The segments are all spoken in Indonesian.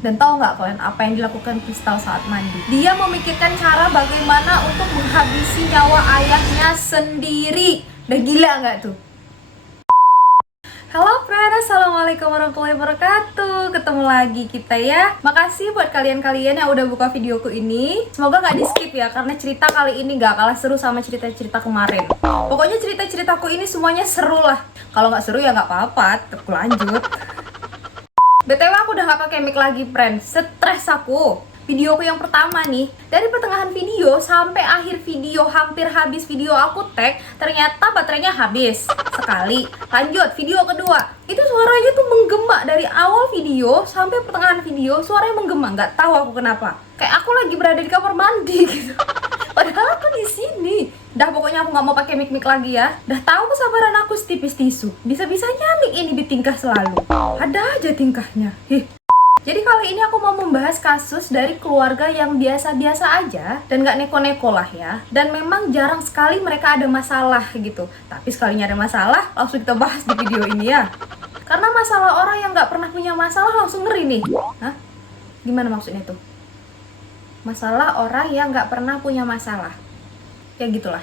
Dan tahu nggak kalian apa yang dilakukan Kristal saat mandi? Dia memikirkan cara bagaimana untuk menghabisi nyawa ayahnya sendiri. Udah gila nggak tuh? Halo friend, assalamualaikum warahmatullahi wabarakatuh. Ketemu lagi kita ya. Makasih buat kalian-kalian yang udah buka videoku ini. Semoga nggak di skip ya, karena cerita kali ini nggak kalah seru sama cerita-cerita kemarin. Pokoknya cerita-ceritaku ini semuanya seru lah. Kalau nggak seru ya nggak apa-apa, tetap lanjut. BTW aku udah gak pakai mic lagi friend, stres aku. Videoku yang pertama nih, dari pertengahan video sampai akhir video, hampir habis video aku tag, ternyata baterainya habis sekali. Lanjut, video kedua, itu suaranya tuh menggema dari awal video sampai pertengahan video, suaranya menggema, nggak tahu aku kenapa. Kayak aku lagi berada di kamar mandi gitu. Padahal aku di sini. Dah pokoknya aku nggak mau pakai mic lagi ya. Dah tahu kesabaran aku setipis tisu. Bisa-bisanya mic ini ditingkah selalu. Ada aja tingkahnya. Jadi kali ini aku mau membahas kasus dari keluarga yang biasa-biasa aja dan nggak neko-neko lah ya. Dan memang jarang sekali mereka ada masalah gitu. Tapi sekalinya ada masalah, langsung kita bahas di video ini ya. Karena masalah orang yang nggak pernah punya masalah langsung ngeri nih. Hah? Gimana maksudnya tuh? Masalah orang yang nggak pernah punya masalah. Ya gitulah.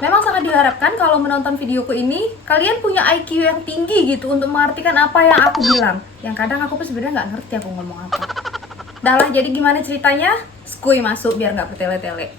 Memang sangat diharapkan kalau menonton videoku ini kalian punya IQ yang tinggi gitu untuk mengartikan apa yang aku bilang. Yang kadang aku sebenarnya nggak ngerti aku ngomong apa. Dah lah, jadi gimana ceritanya? Skuy masuk biar nggak bertele-tele.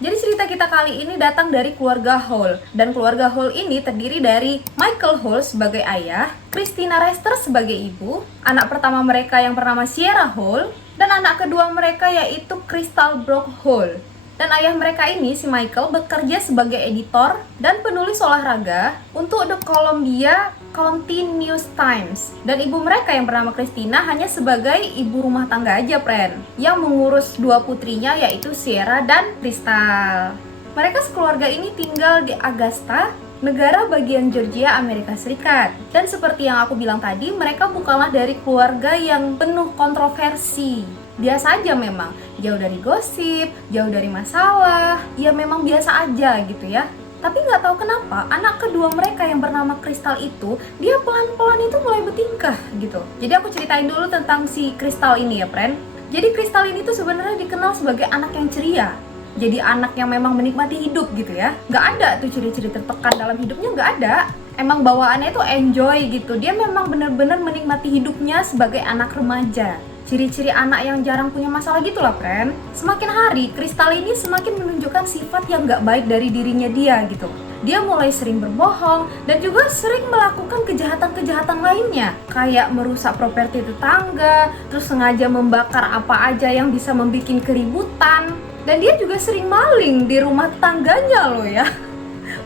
Jadi cerita kita kali ini datang dari keluarga Hall. Dan keluarga Hall ini terdiri dari Michael Hall sebagai ayah, Christina Rester sebagai ibu, anak pertama mereka yang bernama Sierra Hall, dan anak kedua mereka yaitu Crystal Brooke Hall. Dan ayah mereka ini, si Michael, bekerja sebagai editor dan penulis olahraga untuk The Columbia County News Times. Dan ibu mereka yang bernama Christina hanya sebagai ibu rumah tangga aja, friend, yang mengurus dua putrinya yaitu Sierra dan Crystal. Mereka sekeluarga ini tinggal di Augusta, negara bagian Georgia, Amerika Serikat. Dan seperti yang aku bilang tadi, mereka bukanlah dari keluarga yang penuh kontroversi. Biasa aja memang, jauh dari gosip, jauh dari masalah, ya memang biasa aja gitu ya. Tapi nggak tahu kenapa anak kedua mereka yang bernama Crystal itu, dia pelan-pelan itu mulai bertingkah gitu. Jadi aku ceritain dulu tentang si Crystal ini ya, friend. Jadi Crystal ini tuh sebenarnya dikenal sebagai anak yang ceria. Jadi anak yang memang menikmati hidup gitu ya. Nggak ada tuh ciri-ciri tertekan dalam hidupnya, nggak ada. Emang bawaannya itu enjoy gitu. Dia memang benar-benar menikmati hidupnya sebagai anak remaja. Ciri-ciri anak yang jarang punya masalah gitu lah, friend. Semakin hari, Crystal ini semakin menunjukkan sifat yang nggak baik dari dirinya dia gitu. Dia mulai sering berbohong dan juga sering melakukan kejahatan-kejahatan lainnya. Kayak merusak properti tetangga, terus sengaja membakar apa aja yang bisa membuat keributan. Dan dia juga sering maling di rumah tetangganya loh ya.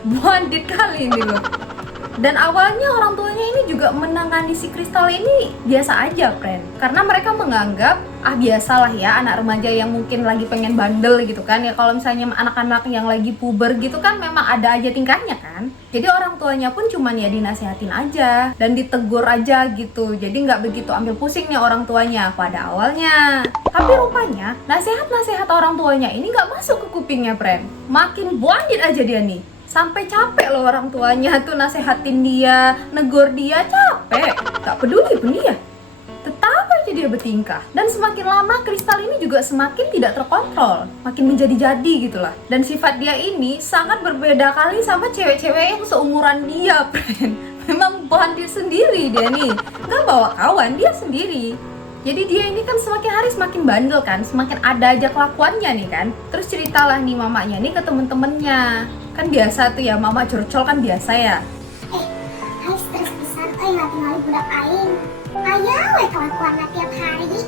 Bandit kali ini loh. Dan awalnya orang tuanya ini juga menangani si Crystal ini biasa aja, friend. Karena mereka menganggap, biasalah ya anak remaja yang mungkin lagi pengen bandel gitu kan. Ya kalau misalnya anak-anak yang lagi puber gitu kan memang ada aja tingkahnya kan. Jadi orang tuanya pun cuman ya dinasehatin aja dan ditegur aja gitu. Jadi nggak begitu ambil pusing nih orang tuanya pada awalnya. Tapi rupanya nasihat-nasihat orang tuanya ini nggak masuk ke kupingnya, friend. Makin bandit aja dia nih. Sampai capek loh orang tuanya tuh nasehatin dia, negor dia, capek. Gak peduli pun dia. Tetap aja dia bertingkah. Dan semakin lama Crystal ini juga semakin tidak terkontrol. Makin menjadi-jadi gitulah. Dan sifat dia ini sangat berbeda kali sama cewek-cewek yang seumuran dia, friend. Memang bandit sendiri dia nih. Gak bawa kawan, dia sendiri. Jadi dia ini kan semakin hari semakin bandel kan, semakin ada aja kelakuannya nih kan. Terus ceritalah nih mamanya nih ke temen-temennya. Kan biasa tuh ya, mama curcol kan biasa ya. Hai stres pisan, nggak tinggal budak aing. Aya we kelakuanna tiap hari.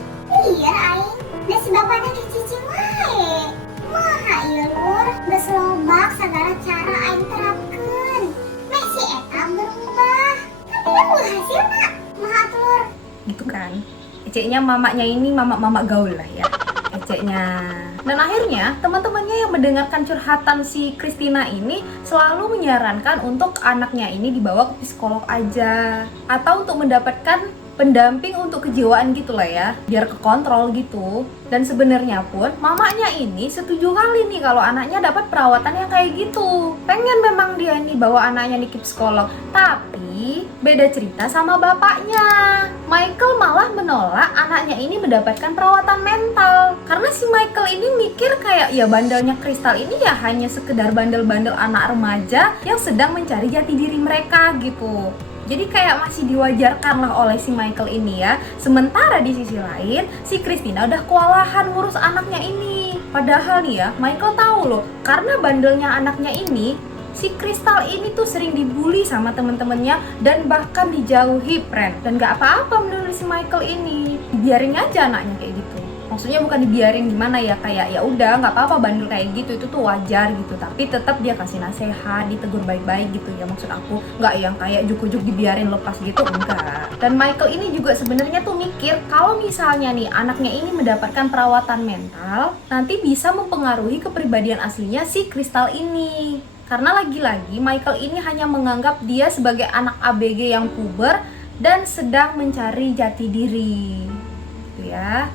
Iya aing, da si bapakna cicing wae. Maha ieu lur, geus lobak sagala cara aing terapkeun. Mek si eta berubah. Tapi yang hasilna maha telur. Gitu kan. Eceknya mamanya ini mama gaul lah ya. Eceknya. Dan akhirnya teman-temannya yang mendengarkan curhatan si Christina ini selalu menyarankan untuk anaknya ini dibawa ke psikolog aja atau untuk mendapatkan pendamping untuk kejiwaan gitu lah ya, biar kekontrol gitu. Dan sebenarnya pun mamanya ini setuju kali nih kalau anaknya dapat perawatan yang kayak gitu. Pengen memang dia ini bawa anaknya nih ke psikolog, tapi beda cerita sama bapaknya. Michael malah menolak anaknya ini mendapatkan perawatan mental karena si Michael ini mikir kayak ya bandelnya Kristal ini ya hanya sekedar bandel-bandel anak remaja yang sedang mencari jati diri mereka gitu. Jadi kayak masih diwajarkan lah oleh si Michael ini ya. Sementara di sisi lain, si Christina udah kewalahan ngurus anaknya ini. Padahal nih ya, Michael tahu loh, karena bandelnya anaknya ini, si Crystal ini tuh sering dibully sama temen-temennya dan bahkan dijauhi, friend. Dan gak apa-apa menurut si Michael ini. Biarin aja anaknya kayak gitu. Maksudnya bukan dibiarin gimana ya, kayak ya udah nggak apa-apa bandel kayak gitu, itu tuh wajar gitu, tapi tetap dia kasih nasihat, ditegur baik-baik gitu ya, maksud aku nggak yang kayak juk-juk dibiarin lepas gitu, enggak. Dan Michael ini juga sebenarnya tuh mikir kalau misalnya nih anaknya ini mendapatkan perawatan mental, nanti bisa mempengaruhi kepribadian aslinya si Crystal ini. Karena lagi-lagi Michael ini hanya menganggap dia sebagai anak ABG yang puber dan sedang mencari jati diri gitu ya.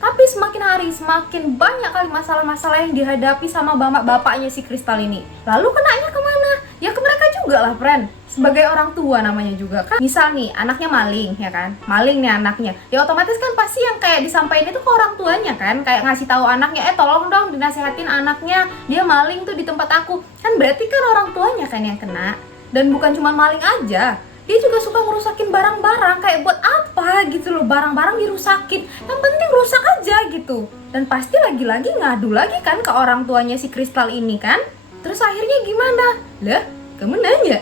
Tapi semakin hari semakin banyak kali masalah-masalah yang dihadapi sama bapaknya si Crystal ini. Lalu kenanya kemana? Ya ke mereka juga lah, friend. Sebagai orang tua namanya juga kan. Misal nih anaknya maling ya kan, maling nih anaknya, ya otomatis kan pasti yang kayak disampaikan itu ke orang tuanya kan, kayak ngasih tahu anaknya, tolong dong dinasehatin anaknya, dia maling tuh di tempat aku. Kan berarti kan orang tuanya kan yang kena. Dan bukan cuma maling aja, dia juga suka ngerusakin barang-barang, kayak buat apa gitu loh, barang-barang dirusakin, yang penting rusak aja gitu. Dan pasti lagi-lagi ngadu lagi kan ke orang tuanya si Crystal ini kan. Terus akhirnya gimana? Lah, kamu nanya?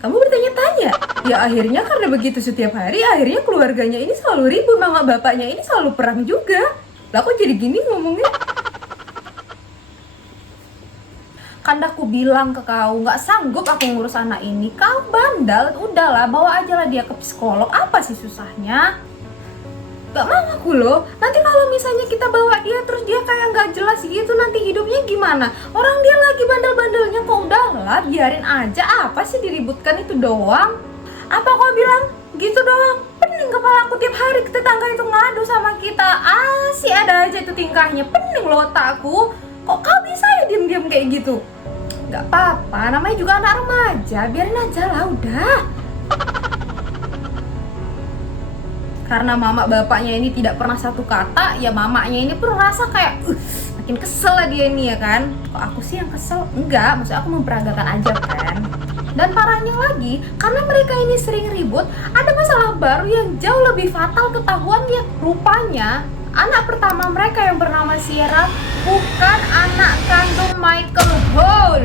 Kamu bertanya-tanya? Ya akhirnya karena begitu setiap hari, akhirnya keluarganya ini selalu ribut, mama bapaknya ini selalu perang juga. Lah kok jadi gini ngomongnya? Kan aku bilang ke kau, nggak sanggup aku ngurus anak ini. Kau bandel, udahlah bawa aja lah dia ke psikolog. Apa sih susahnya? Gak mau aku loh. Nanti kalau misalnya kita bawa dia terus dia kayak nggak jelas gitu, nanti hidupnya gimana? Orang dia lagi bandel-bandelnya kok, udahlah biarin aja. Apa sih diributkan itu doang? Apa kau bilang gitu doang? Pening kepala aku tiap hari tetangga itu ngadu sama kita. Sih ada aja itu tingkahnya. Pening loh otakku. Kok kau bisa ya diam-diam kayak gitu? Gak apa-apa, namanya juga anak remaja, biarin aja lah udah. Karena mama bapaknya ini tidak pernah satu kata, ya mamanya ini pun rasa kayak makin kesel lah dia ini ya kan. Kok aku sih yang kesel? Enggak, maksud aku memperagakan aja kan. Dan parahnya lagi, karena mereka ini sering ribut, ada masalah baru yang jauh lebih fatal ketahuannya. Rupanya anak pertama mereka yang bernama Sierra bukan anak kandung Michael Hall.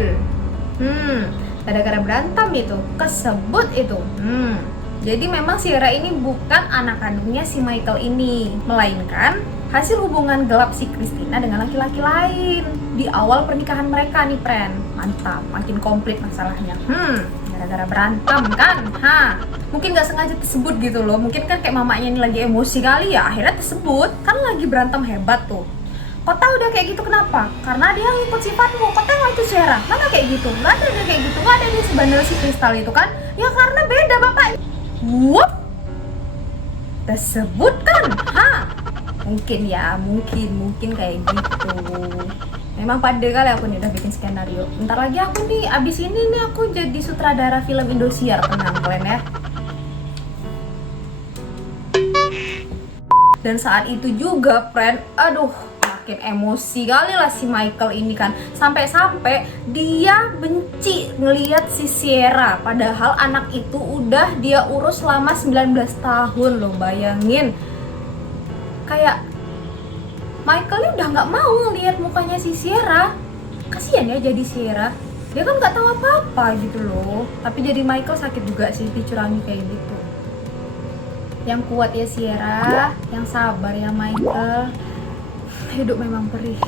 Gara-gara berantem itu, kesebut itu. Jadi memang Sierra ini bukan anak kandungnya si Michael ini, melainkan hasil hubungan gelap si Christina dengan laki-laki lain di awal pernikahan mereka nih, friend. Mantap, makin komplit masalahnya. Gara-gara berantem kan, mungkin nggak sengaja tersebut gitu loh. Mungkin kan kayak mamanya ini lagi emosi kali ya, akhirnya tersebut. Kan lagi berantem hebat tuh. Kau tahu udah kayak gitu kenapa? Karena dia ngikut sifatmu. Kau tengok itu Sierra, mana kayak gitu? Nggak ada dia kayak gitu, nggak ada dia sebandel si Crystal itu kan? Ya karena beda bapaknya. Wup, tersebut kan? Mungkin ya, mungkin kayak gitu. Memang pandai kali aku nih udah bikin skenario. Bentar lagi aku nih, abis ini nih aku jadi sutradara film Indosiar, tenang kalian ya. Dan saat itu juga, friend, aduh, makin emosi kali lah si Michael ini kan. Sampai-sampai dia benci ngelihat si Sierra. Padahal anak itu udah dia urus selama 19 tahun loh, bayangin. Kayak Michael ini udah nggak mau ngelihat mukanya si Sierra. Kasian ya jadi Sierra. Dia kan nggak tahu apa-apa gitu loh. Tapi jadi Michael sakit juga sih dicurangi kayak gitu. Yang kuat ya Sierra, yang sabar ya Michael. Hidup memang perih.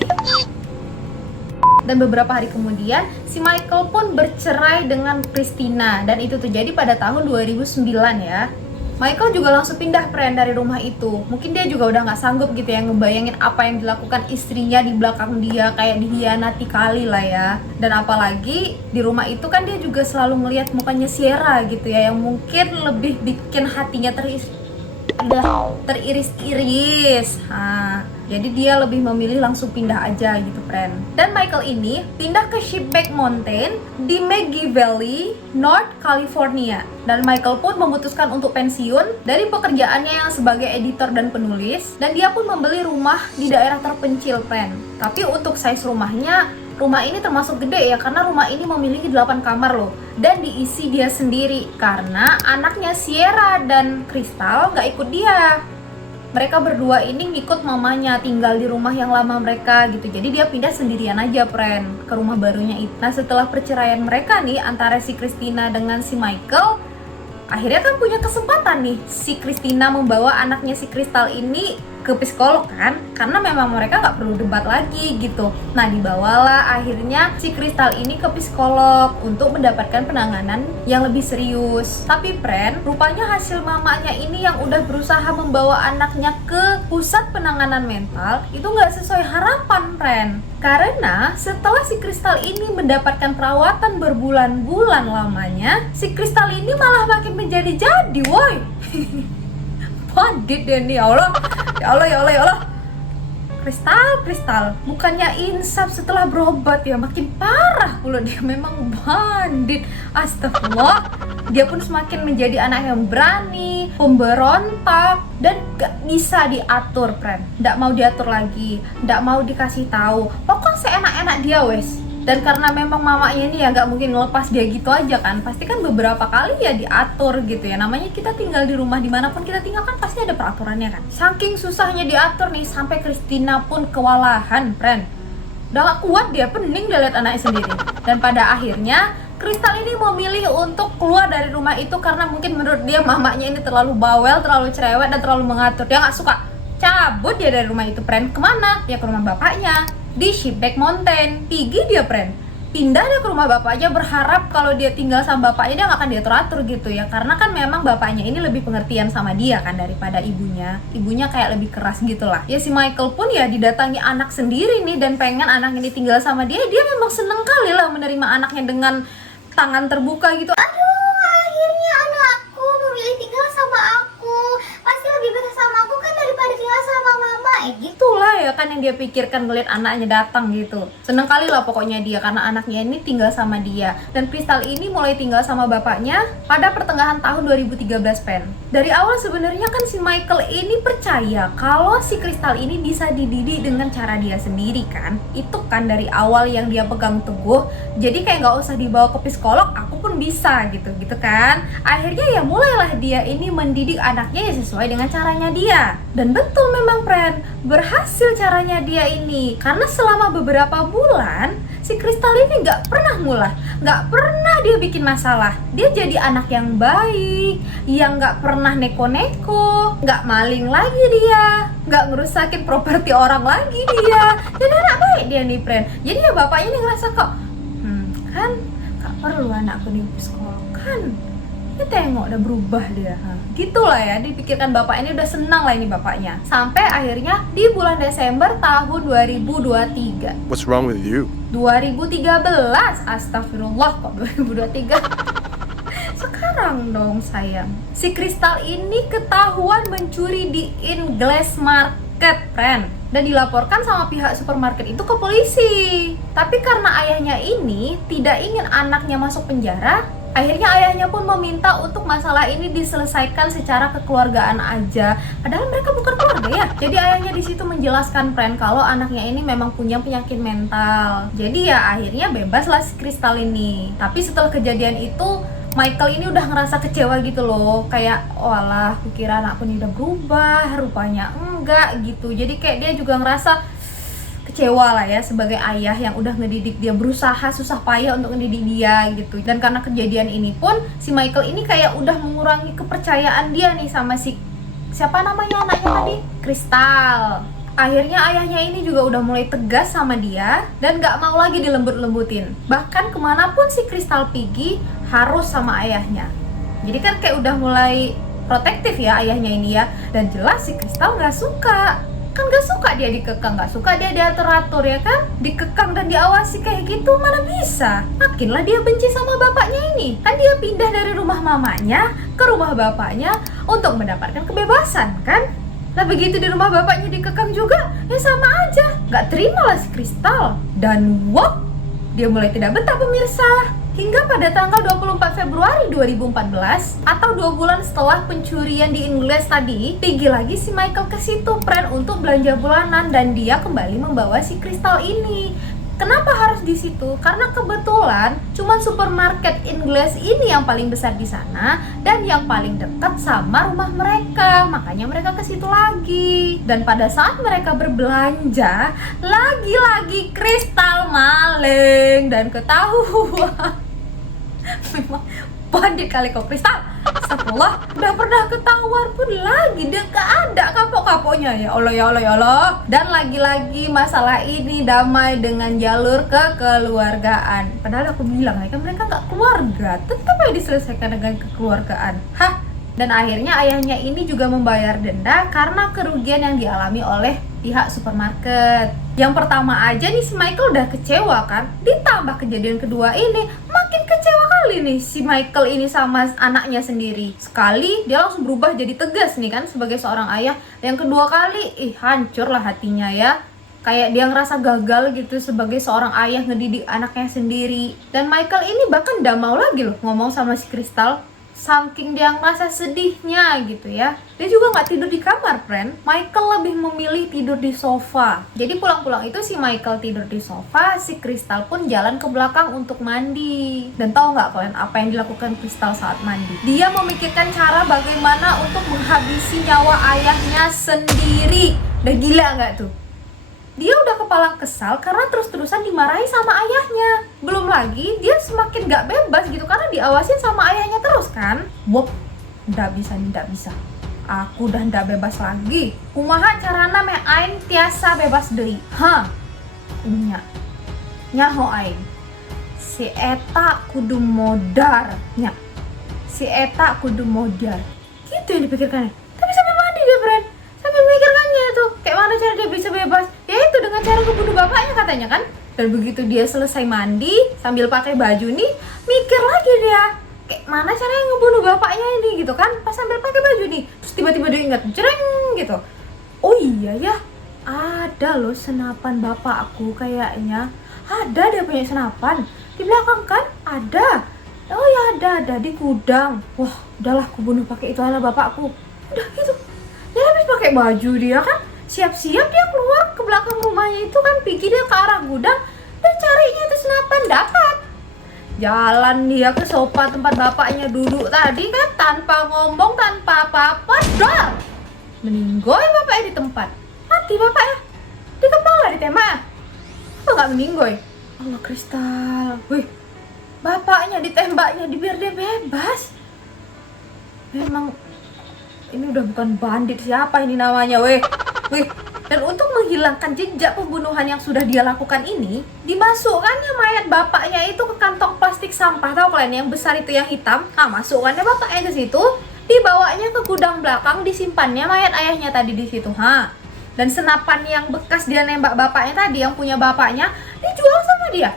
Dan beberapa hari kemudian si Michael pun bercerai dengan Christina. Dan itu terjadi pada tahun 2009 ya. Michael juga langsung pindah, friend, dari rumah itu. Mungkin dia juga udah gak sanggup gitu ya ngebayangin apa yang dilakukan istrinya di belakang dia, kayak dihianati kali lah ya. Dan apalagi di rumah itu kan dia juga selalu ngelihat mukanya Sierra gitu ya, yang mungkin lebih bikin hatinya udah teriris-iris. Jadi dia lebih memilih langsung pindah aja gitu, friend. Dan Michael ini pindah ke Shipback Mountain di Maggie Valley, North California. Dan Michael pun memutuskan untuk pensiun dari pekerjaannya yang sebagai editor dan penulis. Dan dia pun membeli rumah di daerah terpencil, friend. Tapi untuk size rumah ini termasuk gede ya, karena rumah ini memiliki 8 kamar loh. Dan diisi dia sendiri, karena anaknya Sierra dan Crystal nggak ikut dia. Mereka berdua ini ngikut mamanya tinggal di rumah yang lama mereka gitu. Jadi dia pindah sendirian aja, friend, ke rumah barunya itu. Nah, setelah perceraian mereka nih antara si Christina dengan si Michael, akhirnya kan punya kesempatan nih si Christina membawa anaknya si Crystal ini ke psikolog kan, karena memang mereka nggak perlu debat lagi gitu. Nah, dibawalah akhirnya si Crystal ini ke psikolog untuk mendapatkan penanganan yang lebih serius. Tapi friend, rupanya hasil mamanya ini yang udah berusaha membawa anaknya ke pusat penanganan mental itu nggak sesuai harapan, friend. Karena setelah si Crystal ini mendapatkan perawatan berbulan-bulan lamanya, si Crystal ini malah makin menjadi-jadi, woi. Pandit deh nih, ya Allah. Kristal, bukannya insaf setelah berobat ya, makin parah pula dia, memang bandit. Astagfirullah. Dia pun semakin menjadi anak yang berani, pemberontak, dan gak bisa diatur, friend. Gak mau diatur lagi, gak mau dikasih tahu. Pokoknya seenak-enak dia wes. Dan karena memang mamanya ini ya nggak mungkin ngelepas dia gitu aja kan, pasti kan beberapa kali ya diatur gitu ya. Namanya kita tinggal di rumah dimanapun kita tinggal kan pasti ada peraturannya kan. Saking susahnya diatur nih, sampai Christina pun kewalahan, friend. Udah gak kuat dia, pening dia lihat anaknya sendiri. Dan pada akhirnya Crystal ini memilih untuk keluar dari rumah itu karena mungkin menurut dia mamanya ini terlalu bawel, terlalu cerewet, dan terlalu mengatur. Dia nggak suka. Cabut dia dari rumah itu, friend. Kemana? Ya ke rumah bapaknya di Shipback Mountain. Pergi dia, friend. Pindah dia ke rumah bapaknya, berharap kalau dia tinggal sama bapaknya dia nggak akan diatur-atur gitu ya. Karena kan memang bapaknya ini lebih pengertian sama dia kan daripada ibunya. Ibunya kayak lebih keras gitu lah. Ya si Michael pun ya didatangi anak sendiri nih dan pengen anak ini tinggal sama dia. Dia memang seneng kali lah menerima anaknya dengan tangan terbuka gitu. Aduh, akhirnya anakku memilih tinggal sama aku. Pasti lebih betah sama aku kan daripada tinggal sama mama. Gitulah ya kan yang dia pikirkan ngeliat anaknya datang gitu. Seneng kali lah pokoknya dia karena anaknya ini tinggal sama dia. Dan Crystal ini mulai tinggal sama bapaknya pada pertengahan tahun 2013, pen. Dari awal sebenarnya kan si Michael ini percaya kalau si Crystal ini bisa dididik dengan cara dia sendiri kan. Itu kan dari awal yang dia pegang teguh. Jadi kayak nggak usah dibawa ke psikolog, aku pun bisa gitu kan. Akhirnya ya mulailah dia ini mendidik anaknya ya sesuai dengan caranya dia. Dan betul memang, friend, berhasil caranya dia ini. Karena selama beberapa bulan si Crystal ini nggak pernah ngulah, nggak pernah dia bikin masalah. Dia jadi anak yang baik, yang nggak pernah neko-neko, nggak maling lagi dia, nggak ngerusakin properti orang lagi dia. Jadi anak baik dia nih, friend. Jadi ya bapaknya ini ngerasa kok, kan nggak perlu anakku di psikolog kan. Ini tengok udah berubah dia. Gitulah ya, dipikirkan bapak ini udah senang lah ini bapaknya. Sampai akhirnya di bulan Desember tahun 2023. What's wrong with you? 2013, astagfirullah kok 2023. Sekarang dong sayang. Si Crystal ini ketahuan mencuri di In-Glass Market, friend. Dan dilaporkan sama pihak supermarket itu ke polisi. Tapi karena ayahnya ini tidak ingin anaknya masuk penjara, akhirnya ayahnya pun meminta untuk masalah ini diselesaikan secara kekeluargaan aja. Padahal mereka bukan keluarga ya. Jadi ayahnya di situ menjelaskan, friend, kalau anaknya ini memang punya penyakit mental. Jadi ya akhirnya bebaslah si Crystal ini. Tapi setelah kejadian itu Michael ini udah ngerasa kecewa gitu loh. Kayak, walah, kukira anakku ini udah berubah, rupanya enggak gitu. Jadi kayak dia juga ngerasa kecewa lah ya sebagai ayah yang udah ngedidik dia, berusaha susah payah untuk ngedidik dia gitu. Dan karena kejadian ini pun si Michael ini kayak udah mengurangi kepercayaan dia nih sama si, siapa namanya anaknya tadi? Crystal. Akhirnya ayahnya ini juga udah mulai tegas sama dia dan gak mau lagi dilembut-lembutin. Bahkan kemanapun si Crystal pergi harus sama ayahnya. Jadi kan kayak udah mulai protektif ya ayahnya ini ya. Dan jelas si Crystal gak suka. Kan gak suka dia dikekang, gak suka dia diatur-atur ya kan. Dikekang dan diawasi kayak gitu mana bisa. Makinlah dia benci sama bapaknya ini. Kan dia pindah dari rumah mamanya ke rumah bapaknya untuk mendapatkan kebebasan kan. Nah begitu di rumah bapaknya dikekang juga, ya sama aja. Gak terima lah si Kristal. Dan wop, dia mulai tidak betah pemirsa. Hingga pada tanggal 24 Februari 2014 atau 2 bulan setelah pencurian di Inggris tadi, pergi lagi si Michael ke situ friend untuk belanja bulanan dan dia kembali membawa si Kristal ini. Kenapa harus di situ? Karena kebetulan cuman supermarket Inggris ini yang paling besar di sana dan yang paling dekat sama rumah mereka. Makanya mereka ke situ lagi. Dan pada saat mereka berbelanja, lagi-lagi Kristal maling dan ketahuan. Memang bandit kali kau Kristal. Astagfirullah, udah pernah ketahuan pun lagi dia gak ada kapok-kapoknya. Ya Allah, ya Allah, ya Allah. Dan lagi-lagi masalah ini damai dengan jalur kekeluargaan. Padahal aku bilang kan mereka gak keluarga, tetap aja diselesaikan dengan kekeluargaan. Hah? Dan akhirnya ayahnya ini juga membayar denda karena kerugian yang dialami oleh pihak supermarket. Yang pertama aja nih si Michael udah kecewa kan, ditambah kejadian kedua ini makin kecewa kali nih si Michael ini sama anaknya sendiri. Sekali dia langsung berubah jadi tegas nih kan sebagai seorang ayah. Yang kedua kali hancur lah hatinya ya. Kayak dia ngerasa gagal gitu sebagai seorang ayah ngedidik anaknya sendiri. Dan Michael ini bahkan gak mau lagi loh ngomong sama si Kristal. Saking dia ngerasa sedihnya gitu ya. Dia juga gak tidur di kamar friend. Michael lebih memilih tidur di sofa. Jadi pulang-pulang itu si Michael tidur di sofa, si Kristal pun jalan ke belakang untuk mandi. Dan tahu gak kalian apa yang dilakukan Kristal saat mandi? Dia memikirkan cara bagaimana untuk menghabisi nyawa ayahnya sendiri. Udah gila gak tuh? Dia udah kepala kesal karena terus-terusan dimarahi sama ayahnya. Belum lagi dia semakin gak bebas gitu karena diawasin sama ayahnya terus kan. Wop, ndak bisa. Aku udah ndak bebas lagi. Kumaha carana me aing tiasa bebas deui. Nyaho aing. Si eta kudu modar. Si eta kudu modar. Gitu yang dipikirkannya. Tapi sampai mandi dia, friend. Sampai memikirkannya itu. Kayak mana cara dia bisa bebas? Ya itu dengan cara ngebunuh bapaknya katanya kan. Dan begitu dia selesai mandi sambil pakai baju nih, mikir lagi dia kayak mana caranya ngebunuh bapaknya ini gitu kan. Pas sambil pakai baju nih, terus tiba-tiba dia ingat, jereng gitu. Oh iya ya, ada loh senapan bapakku kayaknya. Ada dia punya senapan di belakang kan? Ada. Oh ya ada di gudang. Wah udahlah aku bunuh pakai itu ala bapakku. Udah gitu. Dia habis pakai baju dia kan, siap-siap dia keluar ke belakang rumahnya itu kan, pergi dia ke arah gudang dan carinya itu senapan, dapat. Jalan dia ke sofa tempat bapaknya duduk tadi kan, tanpa ngomong, tanpa apa-apa, dar. Meninggoy bapaknya di tempat. Mati bapaknya. Di kepala ditembak. Apa gak meninggoy? Allah Kristal. Wih, bapaknya ditembaknya biar dia bebas. Memang ini udah bukan bandit, siapa ini namanya weh. Dan untuk menghilangkan jejak pembunuhan yang sudah dia lakukan ini, dimasukkannya mayat bapaknya itu ke kantong plastik sampah. Tahu kalian yang besar itu yang hitam? Nah, masukkannya bapaknya ke situ, dibawanya ke gudang belakang, disimpannya mayat ayahnya tadi di situ. Dan senapan yang bekas dia nembak bapaknya tadi, yang punya bapaknya, dijual sama dia.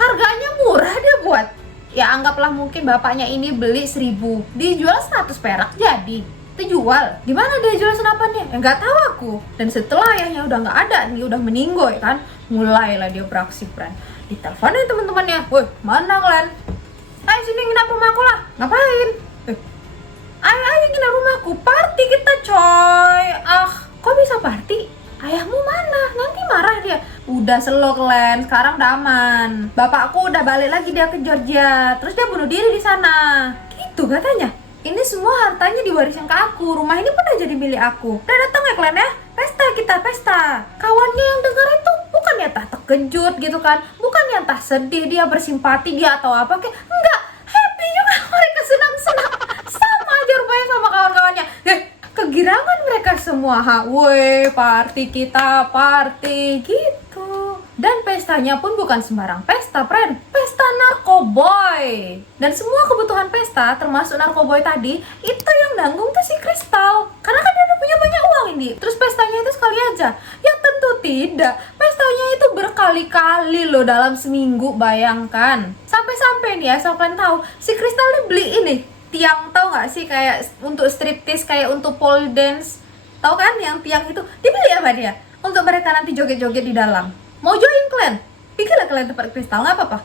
Harganya murah dia buat. Ya anggaplah mungkin bapaknya ini beli 1.000, dijual 100 perak jadi. Itu jual. Gimana dia jual senapannya? Ya nggak tahu aku. Dan setelah ayahnya udah nggak ada, dia udah meninggoy kan, mulailah dia beraksi friend. Diteleponin teman-temannya, woi mana kalian? Ayo sini nginap rumahku lah. Ngapain? Ayo nginap rumahku, party kita coy. Kok bisa party? Ayahmu mana? Nanti marah dia. Udah slow kalian, sekarang udah aman. Bapakku udah balik lagi dia ke Georgia. Terus dia bunuh diri di sana. Gitu katanya. Ini semua hartanya diwariskan ke aku. Rumah ini pun udah jadi milik aku. Udah datang ya kalian ya? Pesta kita, pesta. Kawannya yang dengar itu bukan yang tak terkejut gitu kan. Bukan yang tak sedih dia bersimpati dia atau apa kayak. Enggak, happy juga mereka, senang-senang. Sama aja rupanya sama kawan-kawannya. Kegirangan mereka semua. Woi, party kita, party gitu. Dan pestanya pun bukan sembarang pesta, friend. Pesta narkoboy. Dan semua kebutuhan pesta, termasuk narkoboy tadi, itu yang nanggung tuh si Kristal. Karena kan dia udah punya banyak uang doang ini. Terus pestanya itu sekali aja? Ya tentu tidak. Pestanya itu berkali-kali loh dalam seminggu, bayangkan. Sampai-sampai nih ya, asal kalian tahu, si Kristal nih beli ini tiang, tahu nggak sih, kayak untuk striptease, kayak untuk pole dance, tahu kan yang tiang itu dibeli sama dia untuk mereka nanti joget-joget di dalam. Mau join kalian? Pikirlah kalian tempat Kristal, nggak apa-apa.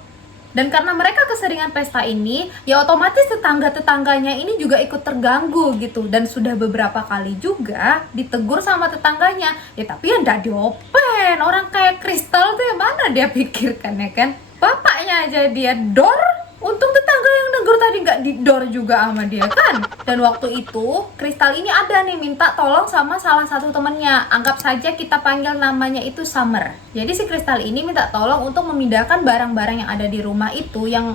Dan karena mereka keseringan pesta ini, ya otomatis tetangga-tetangganya ini juga ikut terganggu gitu. Dan sudah beberapa kali juga ditegur sama tetangganya. Ya tapi ya ndak diopen, orang kayak Kristal tuh yang mana dia pikirkan ya kan. Bapaknya aja dia dor, untung tetangga yang negur tadi nggak didor juga sama dia kan. Dan waktu itu Kristal ini ada nih minta tolong sama salah satu temennya. Anggap saja kita panggil namanya itu Summer. Jadi si Kristal ini minta tolong untuk memindahkan barang-barang yang ada di rumah itu, yang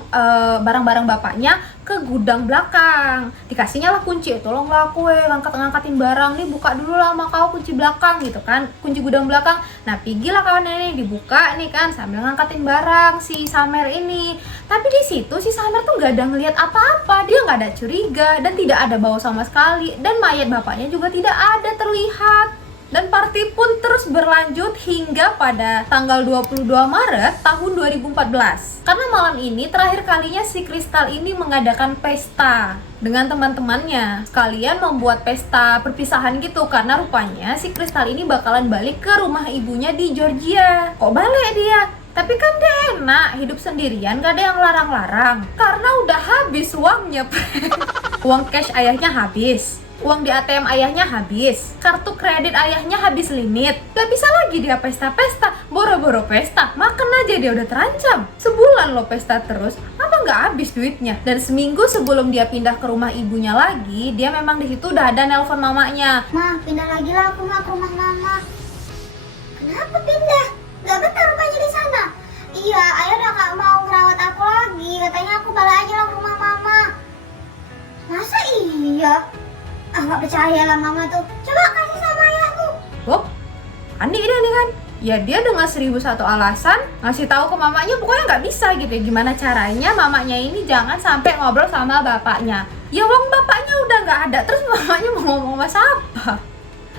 barang-barang bapaknya, ke gudang belakang. Dikasihnya lah kunci, tolonglah aku ngangkatin barang nih, buka dulu lah sama kau kunci belakang gitu kan, kunci gudang belakang. Nah pigilah kawan ini dibuka nih kan sambil ngangkatin barang si Summer ini. Tapi di situ si Summer tuh nggak ada ngelihat apa-apa, dia nggak ada curiga dan tidak ada bau sama sekali, dan mayat bapaknya juga tidak ada terlihat. Dan party pun terus berlanjut hingga pada tanggal 22 Maret tahun 2014. Karena malam ini terakhir kalinya si Kristal ini mengadakan pesta dengan teman-temannya. Sekalian membuat pesta perpisahan gitu, karena rupanya si Kristal ini bakalan balik ke rumah ibunya di Georgia. Kok balik dia? Tapi kan dia enak hidup sendirian, gak ada yang larang-larang. Karena udah habis uangnya. Uang cash ayahnya habis, uang di ATM ayahnya habis, kartu kredit ayahnya habis limit. Gak bisa lagi dia pesta-pesta, boro-boro pesta, makan aja dia udah terancam. Sebulan lo pesta terus, apa gak habis duitnya? Dan seminggu sebelum dia pindah ke rumah ibunya lagi, dia memang di situ udah ada nelpon mamanya. Ma, pindah lagi lah aku mah ke rumah mama. Kenapa pindah? Gak betah rumahnya di sana. Iya, ayah udah gak mau ngerawat aku lagi. Katanya aku balik aja lah ke rumah mama. Masa iya? Ah, gak percaya lah mama tuh. Coba kasih sama ayahmu. Loh, aneh dia nih kan. Ya dia dengan 1001 alasan ngasih tahu ke mamanya, pokoknya nggak bisa gitu ya. Gimana caranya mamanya ini jangan sampai ngobrol sama bapaknya. Ya wong bapaknya udah nggak ada, terus mamanya mau ngomong sama siapa?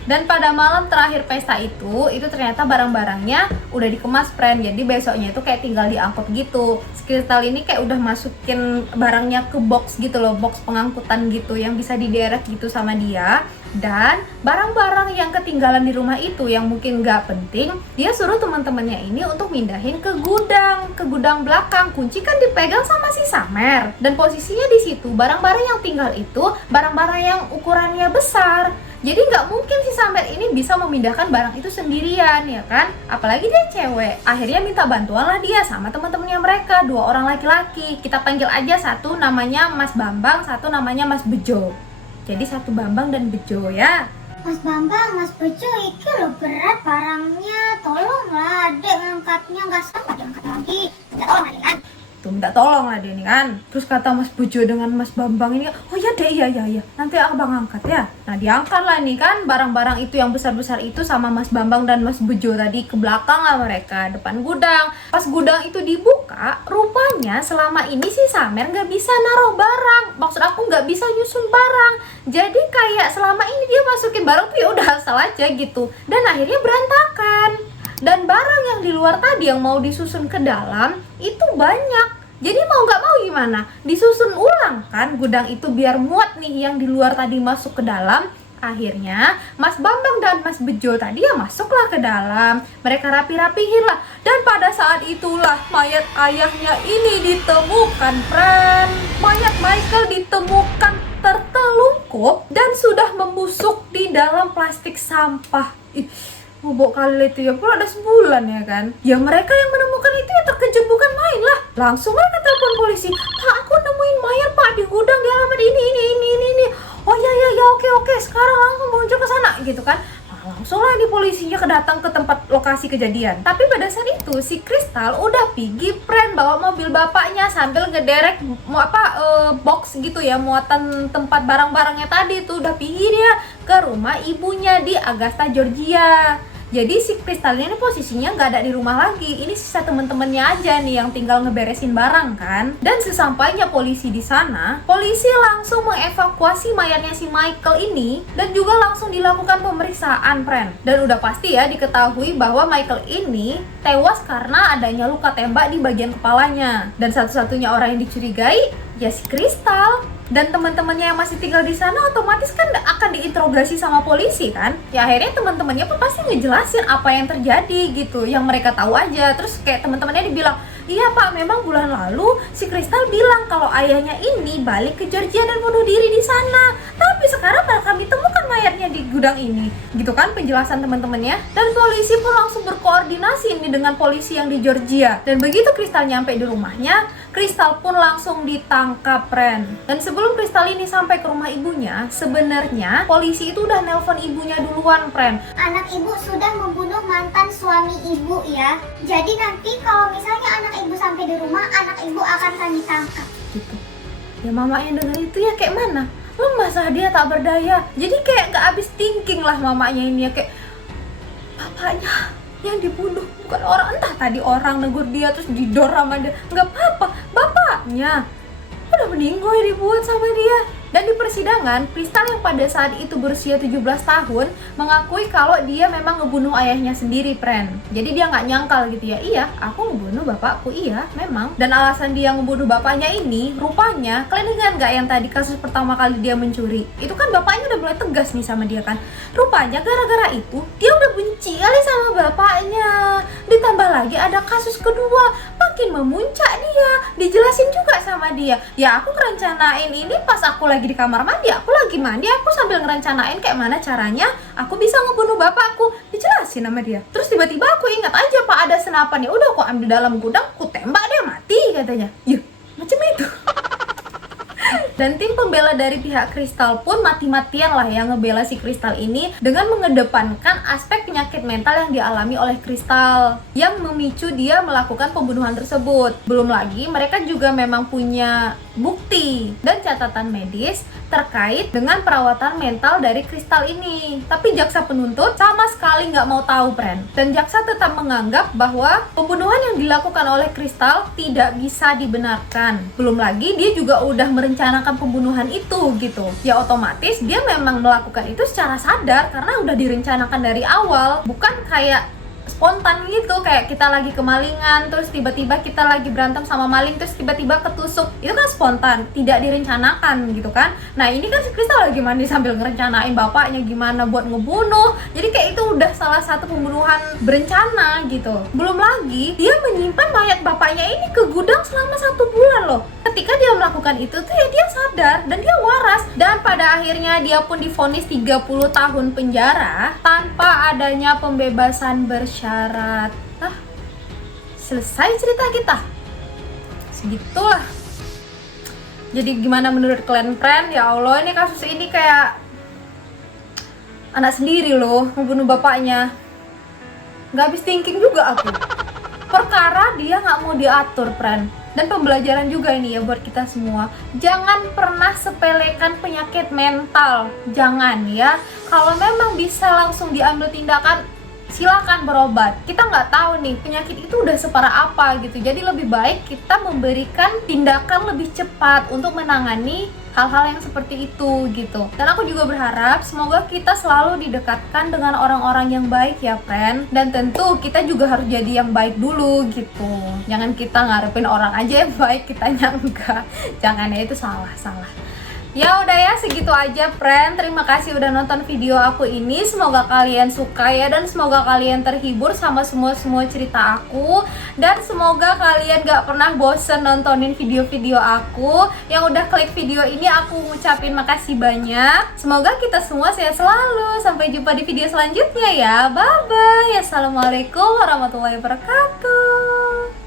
Dan pada malam terakhir pesta itu ternyata barang-barangnya udah dikemas, friend. Jadi besoknya itu kayak tinggal diangkut gitu. Kristal ini kayak udah masukin barangnya ke box gitu loh, box pengangkutan gitu yang bisa diderek gitu sama dia. Dan barang-barang yang ketinggalan di rumah itu yang mungkin nggak penting, dia suruh teman-temannya ini untuk mindahin ke gudang belakang. Kunci kan dipegang sama si Summer. Dan posisinya di situ barang-barang yang tinggal itu barang-barang yang ukurannya besar. Jadi nggak mungkin si Summer ini bisa memindahkan barang itu sendirian ya kan, apalagi dia cewek. Akhirnya minta bantuan lah dia sama teman-temannya mereka, 2 orang laki-laki. Kita panggil aja, satu namanya Mas Bambang, satu namanya Mas Bejo. Jadi satu Bambang dan Bejo ya. Mas Bambang, Mas Bejo, itu loh berat barangnya. Tolonglah adek ngangkatnya, nggak sama diangkat lagi. Minta tolong adek kan? Tuh minta tolong lah dia nih kan. Terus kata Mas Bejo dengan Mas Bambang ini, oh ya deh, iya, nanti abang angkat ya. Nah diangkat lah nih kan barang-barang itu yang besar-besar itu sama Mas Bambang dan Mas Bejo tadi ke belakang lah mereka, depan gudang. Pas gudang itu dibuka, rupanya selama ini si Summer nggak bisa naruh barang. Maksud aku nggak bisa nyusun barang. Jadi kayak selama ini dia masukin barang tuh ya udah asal aja gitu. Dan akhirnya berantakan. Dan barang yang di luar tadi yang mau disusun ke dalam itu banyak. Jadi mau nggak mau gimana? Disusun ulang kan gudang itu biar muat nih yang di luar tadi masuk ke dalam. Akhirnya Mas Bambang dan Mas Bejo tadi ya masuklah ke dalam. Mereka rapi-rapihin lah. Dan pada saat itulah mayat ayahnya ini ditemukan, friend. Mayat Michael ditemukan tertelungkup dan sudah membusuk di dalam plastik sampah. Bobok kali itu ya, pula ada sebulan ya kan. Ya mereka yang menemukan itu ya terkejut bukan main lah. Langsung mereka telepon polisi. Pak, aku nemuin mayat pak di gudang di alamat ini. Oh ya, oke, sekarang langsung muncul ke sana gitu kan. Nah, langsung lah di polisinya kedatang ke tempat lokasi kejadian. Tapi pada saat itu si Kristal udah pergi, friend, bawa mobil bapaknya sambil ngederek box gitu ya, muatan tempat barang-barangnya tadi tuh udah pergi dia ke rumah ibunya di Augusta, Georgia. Jadi si Kristalnya ini posisinya nggak ada di rumah lagi. Ini sisa temen-temennya aja nih yang tinggal ngeberesin barang kan. Dan sesampainya polisi di sana, polisi langsung mengevakuasi mayatnya si Michael ini dan juga langsung dilakukan pemeriksaan, friend. Dan udah pasti ya diketahui bahwa Michael ini tewas karena adanya luka tembak di bagian kepalanya. Dan satu-satunya orang yang dicurigai ya si Kristal. Dan teman-temannya yang masih tinggal di sana otomatis kan akan diinterogasi sama polisi kan. Ya akhirnya teman-temannya pun pasti ngejelasin apa yang terjadi gitu, yang mereka tahu aja. Terus kayak teman-temannya dibilang, iya Pak, memang bulan lalu si Kristal bilang kalau ayahnya ini balik ke Georgia dan bunuh diri di sana. Tapi sekarang malah kami temukan mayatnya di gudang ini. Gitu kan penjelasan teman-temannya. Dan polisi pun langsung berkoordinasi ini dengan polisi yang di Georgia. Dan begitu Kristal nyampe di rumahnya, Kristal pun langsung ditangkap, friend. Dan sebelum Kristal ini sampai ke rumah ibunya, sebenarnya polisi itu udah nelpon ibunya duluan, friend. Anak ibu sudah membunuh mantan suami ibu ya. Jadi nanti kalau misalnya anak ibu sampai di rumah, anak ibu akan kami tangkap. Gitu. Ya mama yang dengar itu ya kayak mana? Lemah dia tak berdaya. Jadi kayak gak habis thinking lah mamanya ini ya, kayak bapaknya yang dibunuh bukan orang, entah tadi orang negur dia terus didor sama dia, nggak apa-apa, bapaknya udah meninggal ya dibuat sama dia. Dan di persidangan, Kristal yang pada saat itu berusia 17 tahun mengakui kalau dia memang ngebunuh ayahnya sendiri, friend. Jadi dia nggak nyangkal gitu ya, iya aku ngebunuh bapakku, iya memang. Dan alasan dia ngebunuh bapaknya ini, rupanya kalian ingat nggak yang tadi kasus pertama kali dia mencuri? Itu kan bapaknya udah mulai tegas nih sama dia kan. Rupanya gara-gara itu dia udah benci kali sama bapaknya. Ditambah lagi ada kasus kedua, makin memuncak dia. Dijelasin juga sama dia, ya aku ngerencanain ini pas aku lagi di kamar mandi, aku lagi mandi, aku sambil ngerencanain kayak mana caranya aku bisa ngebunuh bapakku. Dijelasin sama dia. Terus tiba-tiba aku ingat aja Pak ada senapan, ya udah aku ambil dalam gudang, aku tembak dia mati katanya. Yuh, macam itu. Dan tim pembela dari pihak Kristal pun mati-matian lah yang ngebela si Kristal ini dengan mengedepankan aspek penyakit mental yang dialami oleh Kristal yang memicu dia melakukan pembunuhan tersebut. Belum lagi mereka juga memang punya bukti dan catatan medis terkait dengan perawatan mental dari Kristal ini. Tapi jaksa penuntut sama sekali nggak mau tahu, friend. Dan jaksa tetap menganggap bahwa pembunuhan yang dilakukan oleh Kristal tidak bisa dibenarkan. Belum lagi dia juga udah merencanakan pembunuhan itu gitu. Ya otomatis dia memang melakukan itu secara sadar karena udah direncanakan dari awal, bukan kayak spontan gitu, kayak kita lagi kemalingan terus tiba-tiba kita lagi berantem sama maling terus tiba-tiba ketusuk. Itu kan spontan, tidak direncanakan gitu kan. Nah ini kan si Kristal lagi mandi sambil ngerencanain bapaknya gimana buat ngebunuh. Jadi kayak itu udah salah satu pembunuhan berencana gitu. Belum lagi dia menyimpan mayat bapaknya ini ke gudang selama 1 bulan loh. Ketika dia melakukan itu tuh ya dia sadar dan dia waras. Dan pada akhirnya dia pun divonis 30 tahun penjara tanpa adanya pembebasan bersyarat. Nah, selesai cerita kita. Segitulah. Jadi gimana menurut kalian, friend? Ya Allah, ini kasus ini kayak anak sendiri loh, membunuh bapaknya. Gak habis thinking juga aku. Perkara dia gak mau diatur, friend. Dan pembelajaran juga ini ya buat kita semua. Jangan pernah sepelekan penyakit mental. Jangan ya. Kalau memang bisa langsung diambil tindakan, silakan berobat. Kita nggak tahu nih penyakit itu udah separah apa gitu. Jadi lebih baik kita memberikan tindakan lebih cepat untuk menangani hal-hal yang seperti itu gitu. Dan aku juga berharap semoga kita selalu didekatkan dengan orang-orang yang baik ya, friend. Dan tentu kita juga harus jadi yang baik dulu gitu. Jangan kita ngarepin orang aja yang baik, kitanya enggak. Jangan ya, itu salah. Ya udah ya, segitu aja, friend. Terima kasih udah nonton video aku ini. Semoga kalian suka ya, dan semoga kalian terhibur sama semua cerita aku. Dan semoga kalian gak pernah bosen nontonin video-video aku. Yang udah klik video ini, aku ngucapin makasih banyak. Semoga kita semua sehat selalu. Sampai jumpa di video selanjutnya ya. Bye-bye. Assalamualaikum warahmatullahi wabarakatuh.